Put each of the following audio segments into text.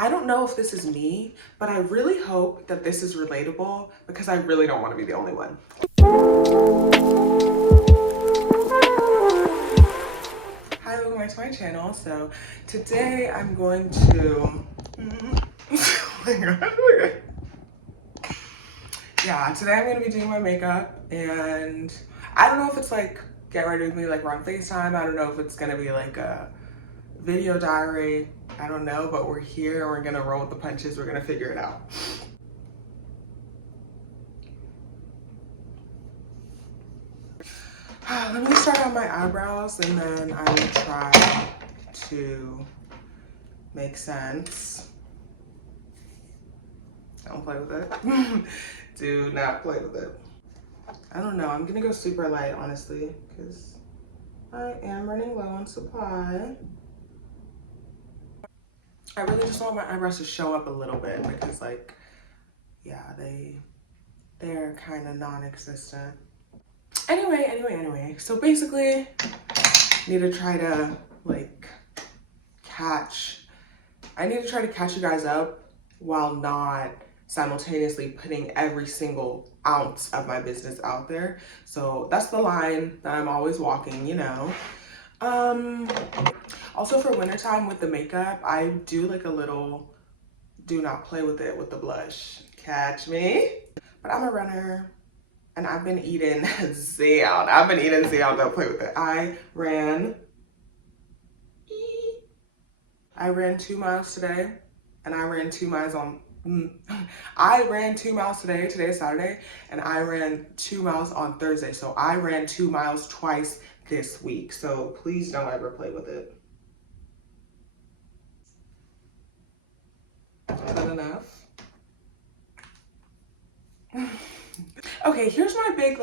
I don't know if this is me, but I really hope that this is relatable because I really don't want to be the only one. Hi, welcome back to my channel. So today I'm going to, oh my God. Yeah, today I'm going to be doing my makeup, and I don't know if it's like get ready with me like we're on FaceTime. I don't know if it's going to be like a video diary. I don't know, but we're here and we're gonna roll with the punches. We're gonna figure it out. Let me start on my eyebrows and then I will try to make sense. Don't play with it. Do not play with it. I don't know, I'm gonna go super light, honestly, because I am running low on supply. I really just want my eyebrows to show up a little bit because, like, yeah, they're kind of non-existent. Anyway, so basically need to try to I need to try to catch you guys up while not simultaneously putting every single ounce of my business out there. So that's the line that I'm always walking, you know. Also for wintertime with the makeup, I do like a little do not play with it with the blush. Catch me. But I'm a runner and I've been eating Zeon. Don't play with it. I ran 2 miles today, and I ran 2 miles on, I ran 2 miles today is Saturday, and I ran 2 miles on Thursday. So I ran 2 miles twice this week. So please don't ever play with it. Is that enough? Okay, here's my big,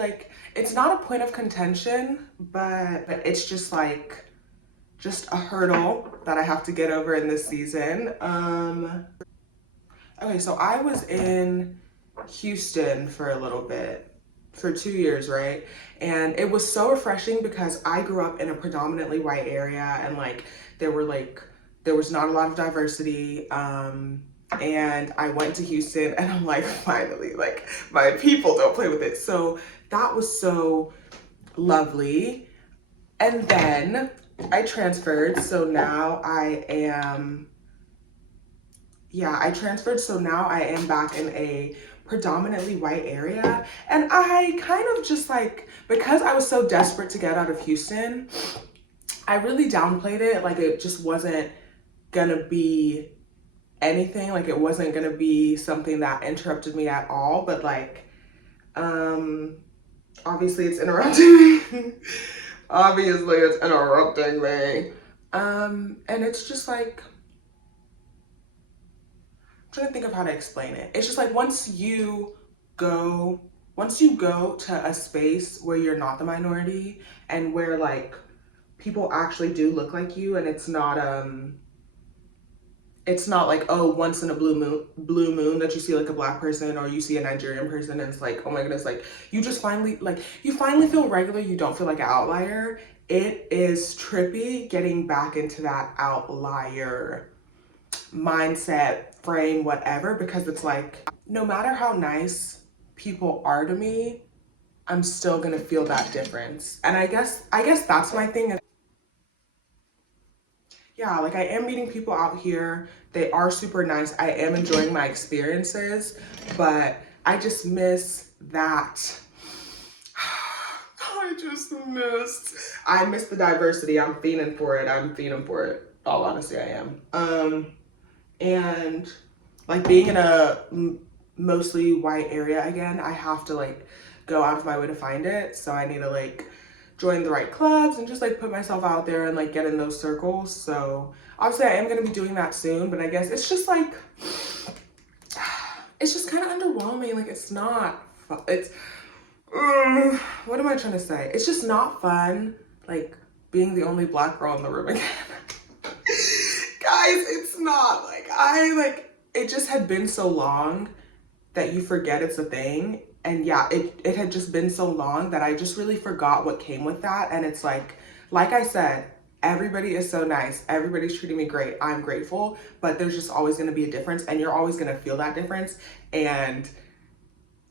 it's not a point of contention, but it's just just a hurdle that I have to get over in this season. Okay, so I was in Houston for a little bit, for 2 years, right? And it was so refreshing because I grew up in a predominantly white area, and there was not a lot of diversity. And I went to Houston and I'm like, finally, my people don't play with it. So that was so lovely. And then I transferred. So now I am back in a predominantly white area. And I kind of just because I was so desperate to get out of Houston, I really downplayed it. It just wasn't gonna be anything, it wasn't gonna be something that interrupted me at all, but obviously it's interrupting me. And it's just I'm trying to think of how to explain it. It's just once you go to a space where you're not the minority and where people actually do look like you, and it's not oh, once in a blue moon that you see a black person or you see a Nigerian person and it's oh my goodness, you just finally feel regular. You don't feel like an outlier. It is trippy getting back into that outlier mindset, frame, whatever, because it's no matter how nice people are to me, I'm still gonna feel that difference. And I guess that's my thing. Yeah, I am meeting people out here. They are super nice. I am enjoying my experiences, but I just miss that. I miss the diversity. I'm fiending for it. All honesty, I am. And being in a mostly white area again, I have to go out of my way to find it. So I need to join the right clubs and just put myself out there and get in those circles. So obviously I am going to be doing that soon, but I guess it's just it's just kind of underwhelming. It's not fun. What am I trying to say? It's just not fun being the only black girl in the room again. Guys, it's not it just had been so long that you forget it's a thing. And yeah, it had just been so long that I just really forgot what came with that. And it's like I said, everybody is so nice. Everybody's treating me great. I'm grateful, but there's just always going to be a difference, and you're always going to feel that difference. And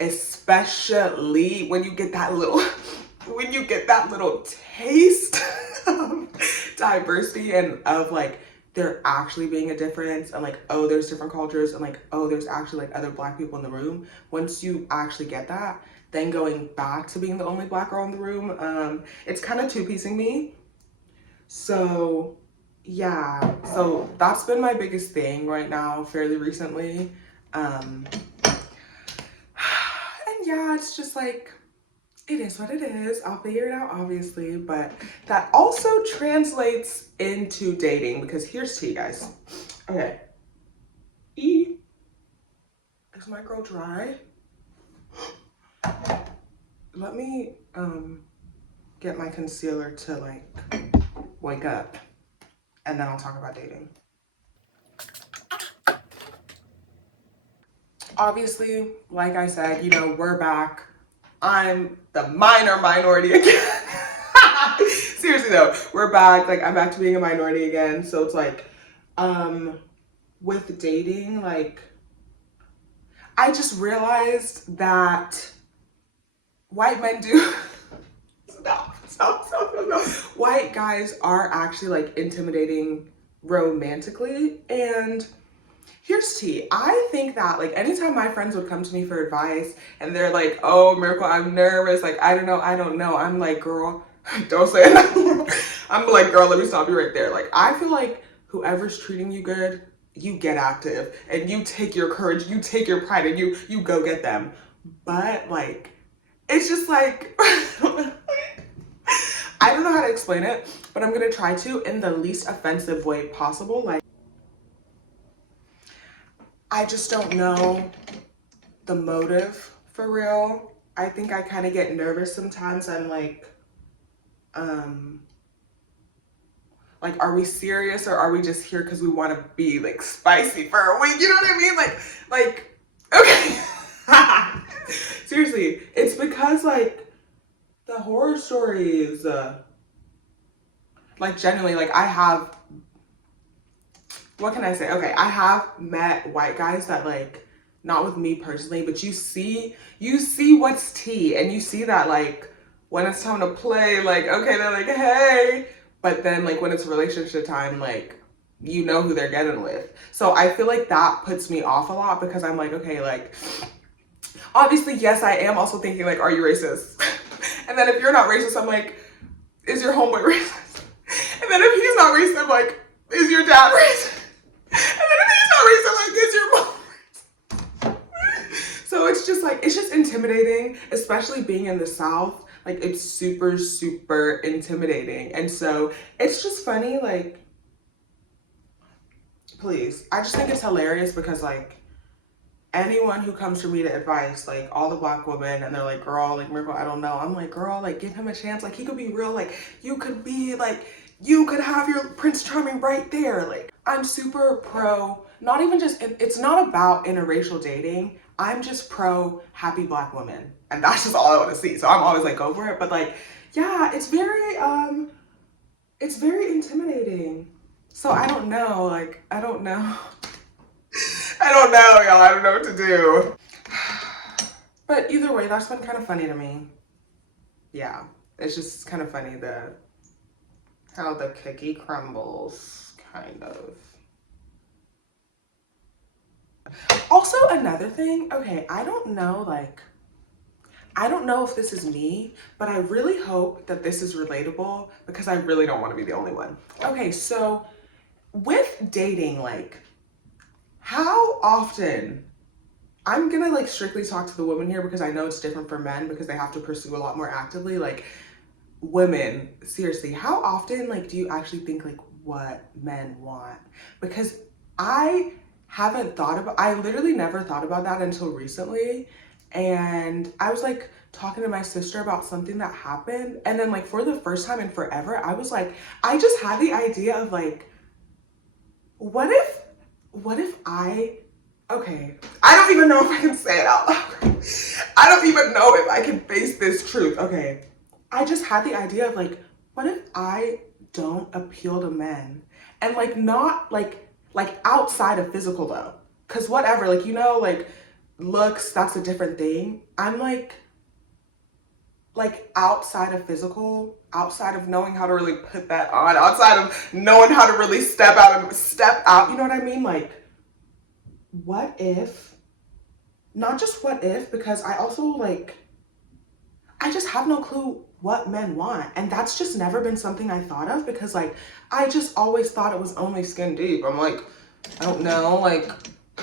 especially when you get that little taste of diversity and of like there actually being a difference, and like, oh, there's different cultures, and like, oh, there's actually like other Black people in the room. Once you actually get that, then going back to being the only Black girl in the room, it's kind of two-piecing me. So yeah, so that's been my biggest thing right now, fairly recently. And yeah, it's just like, it is what it is. I'll figure it out, obviously, but that also translates into dating, because here's tea, guys. Okay. Is my girl dry? Let me get my concealer to like wake up, and then I'll talk about dating. Obviously, like I said, you know, we're back. I'm the minor minority again. Seriously though, we're back. Like, I'm back to being a minority again. So it's like, with dating, like, I just realized that white men do stop. White guys are actually like intimidating romantically. And here's tea. I think that like anytime my friends would come to me for advice and they're like, oh, Miracle, I'm nervous. Like, I don't know. I'm like, girl, don't say it. I'm like, girl, let me stop you right there. Like, I feel like whoever's treating you good, you get active and you take your courage, you take your pride, and you go get them. But like, it's just like, I don't know how to explain it, but I'm gonna try to in the least offensive way possible. Like, I just don't know the motive for real. I think I kind of get nervous sometimes. I'm like, are we serious, or are we just here because we want to be like spicy for a week? You know what I mean? Like, okay. Seriously, it's because like the horror stories, like genuinely, like I have, what can I say? Okay, I have met white guys that like, not with me personally, but you see what's tea, and you see that like when it's time to play, like, okay, they're like, hey, but then like when it's relationship time, like, you know who they're getting with. So I feel like that puts me off a lot, because I'm like, okay, like, obviously, yes, I am also thinking like, are you racist? And then if you're not racist, I'm like, is your homeboy racist? And then if he's not racist, I'm like, is your dad racist? And then if he's not racist, I'm like, is your mom racist? So it's just like, it's just intimidating, especially being in the South. Like, it's super, super intimidating. And so it's just funny, like, please, I just think it's hilarious, because like, anyone who comes to me to advice, like all the Black women, and they're like, girl, like, Miracle, I don't know. I'm like, girl, like, give him a chance. Like, he could be real. Like, you could be like, you could have your Prince Charming right there. Like, I'm super pro, not even just, it's not about interracial dating. I'm just pro happy Black women. And that's just all I want to see. So I'm always like, go for it. But like, yeah, it's very intimidating. So I don't know, like, I don't know. I don't know, y'all. I don't know what to do. But either way, that's been kind of funny to me. Yeah, it's just kind of funny how the cookie crumbles, kind of. Also, another thing, okay, I don't know if this is me, but I really hope that this is relatable, because I really don't want to be the only one. Okay, so with dating, like, how often, I'm gonna like strictly talk to the women here, because I know it's different for men, because they have to pursue a lot more actively. Like, women, seriously, how often like do you actually think like what men want? Because I literally never thought about that until recently. And I was like talking to my sister about something that happened, and then like for the first time in forever, I was like, I just had the idea of like, what if okay, I don't even know if I can say it out loud. I don't even know if I can face this truth. Okay, I just had the idea of like, what if I don't appeal to men. And like not like outside of physical though. Cause whatever, like, you know, like looks, that's a different thing. I'm like outside of physical, outside of knowing how to really put that on, outside of knowing how to really step out, you know what I mean? Like, what if, not just what if, because I also like, I just have no clue what men want. And that's just never been something I thought of because like, I just always thought it was only skin deep. I'm like, I don't know, like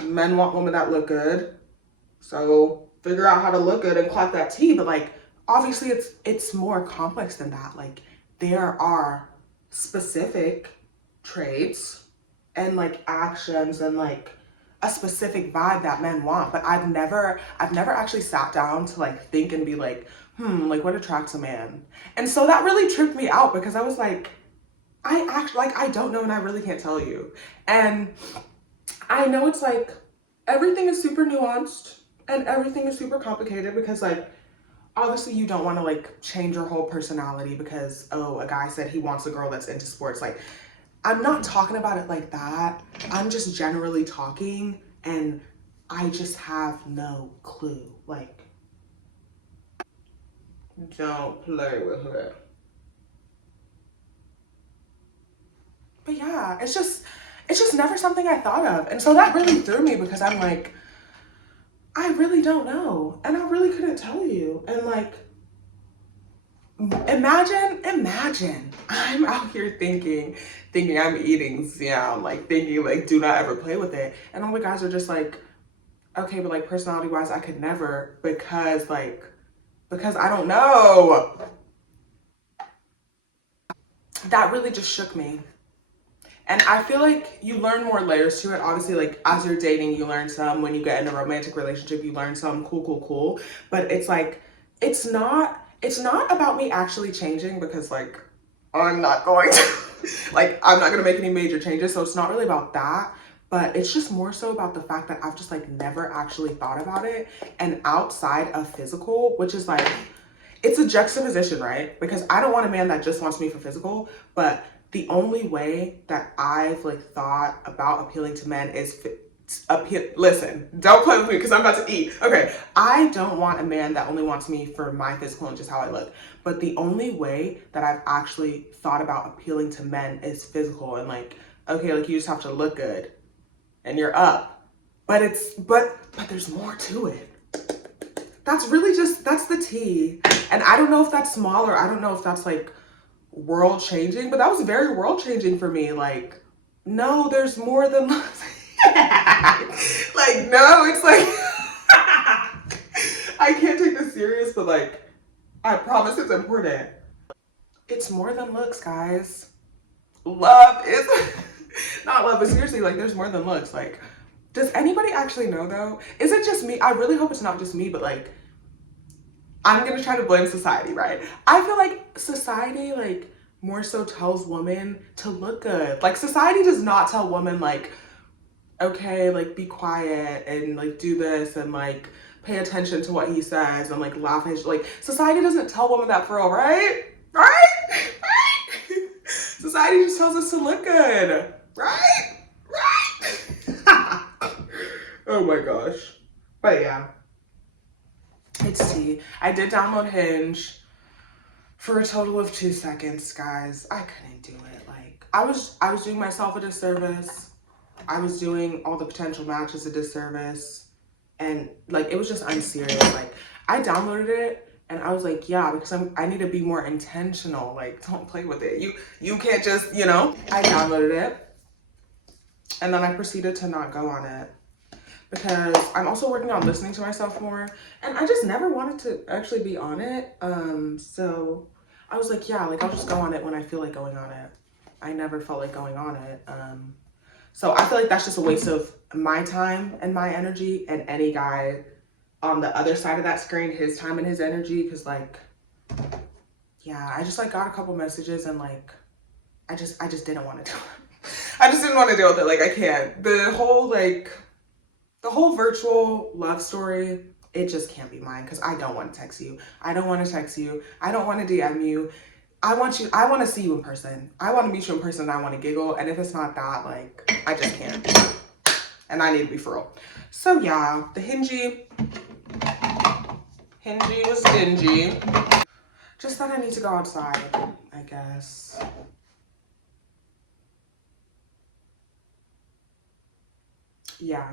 men want women that look good. So figure out how to look good and clock that T. But like, obviously it's more complex than that. Like there are specific traits and like actions and like a specific vibe that men want. But I've never actually sat down to like think and be like, like what attracts a man? And so that really tripped me out because I was like, I don't know and I really can't tell you. And I know it's like everything is super nuanced and everything is super complicated because like obviously you don't want to like change your whole personality because oh a guy said he wants a girl that's into sports. Like I'm not talking about it like that. I'm just generally talking and I just have no clue. Like don't play with her. But yeah, it's just never something I thought of. And so that really threw me because I'm like, I really don't know. And I really couldn't tell you. And like, imagine I'm out here thinking I'm eating Xiam, like thinking like, do not ever play with it. And all the guys are just like, okay, but like personality wise, I could never because I don't know. That really just shook me. And I feel like you learn more layers to it. Obviously, like as you're dating, you learn some. When you get in a romantic relationship, you learn some. Cool, cool, cool. But it's like, it's not about me actually changing because like I'm not going to like I'm not gonna make any major changes. So it's not really about that. But it's just more so about the fact that I've just like never actually thought about it. And outside of physical, which is like it's a juxtaposition, right? Because I don't want a man that just wants me for physical, but the only way that I've like thought about appealing to men is appeal. Listen, don't play with me because I'm about to eat. Okay, I don't want a man that only wants me for my physical and just how I look. But the only way that I've actually thought about appealing to men is physical and like, okay, like you just have to look good and you're up. But there's more to it. That's really just that's the tea. And I don't know if that's small or I don't know if that's like world changing, but that was very world changing for me. Like, no, there's more than looks. Like, no, it's like I can't take this serious, but like I promise it's important. It's more than looks, guys. Love is not love, but seriously, like there's more than looks. Like, does anybody actually know though? Is it just me? I really hope it's not just me, but like I'm gonna try to blame society, right? I feel like society like more so tells women to look good. Like society does not tell women like, okay, like be quiet and like do this and like pay attention to what he says and like laugh at his like society doesn't tell women that for real, right? Right? Right? Society just tells us to look good. Right? Right? Oh my gosh. But yeah. It's tea. I did download Hinge for a total of 2 seconds, guys. I couldn't do it. Like I was doing myself a disservice. I was doing all the potential matches a disservice. And like it was just unserious. Like I downloaded it and I was like, yeah, because I need to be more intentional. Like don't play with it. You can't just, I downloaded it and then I proceeded to not go on it because I'm also working on listening to myself more and I just never wanted to actually be on it. So I was like, yeah, like I'll just go on it when I feel like going on it. I never felt like going on it. So I feel like that's just a waste of my time and my energy and any guy on the other side of that screen, his time and his energy. Cause like, yeah, I just like got a couple messages and like, I just didn't want to do it. I just didn't want to deal with it. Like I can't. The whole virtual love story, it just can't be mine because I don't want to text you. I don't want to text you. I don't want to DM you. I want to see you in person. I want to meet you in person and I want to giggle. And if it's not that, like, I just can't. And I need to be for real. So yeah, the hingy was dingy. Just thought I need to go outside, I guess. Yeah.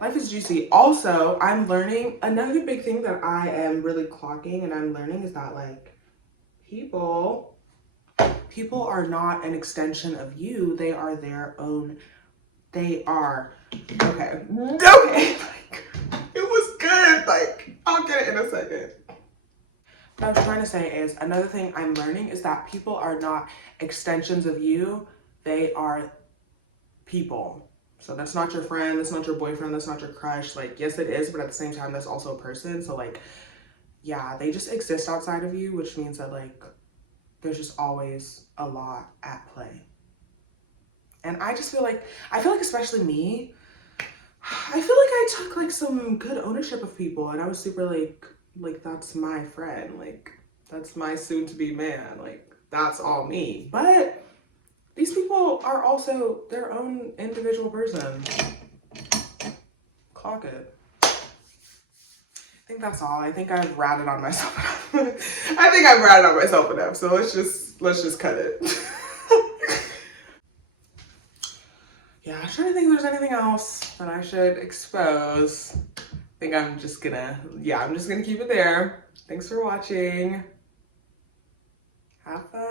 Life is juicy. Also, I'm learning another big thing that I am really clocking and I'm learning is that like people are not an extension of you. They are their own. They are. Okay. Okay. Like, it was good. Like, I'll get it in a second. What I was trying to say is another thing I'm learning is that people are not extensions of you. They are people. So that's not your friend, that's not your boyfriend, that's not your crush. Like, yes, it is, but at the same time, that's also a person. So like, yeah, they just exist outside of you, which means that like, there's just always a lot at play. And I just feel like, especially me, I feel like I took like some good ownership of people and I was super like that's my friend, like that's my soon to be man, like that's all me. But these people are also their own individual person. Clock it. I think that's all. I think I've ratted on myself enough. I think I've ratted on myself enough. So let's just cut it. Yeah, I'm trying to think if there's anything else that I should expose. I think I'm just gonna keep it there. Thanks for watching. Have fun.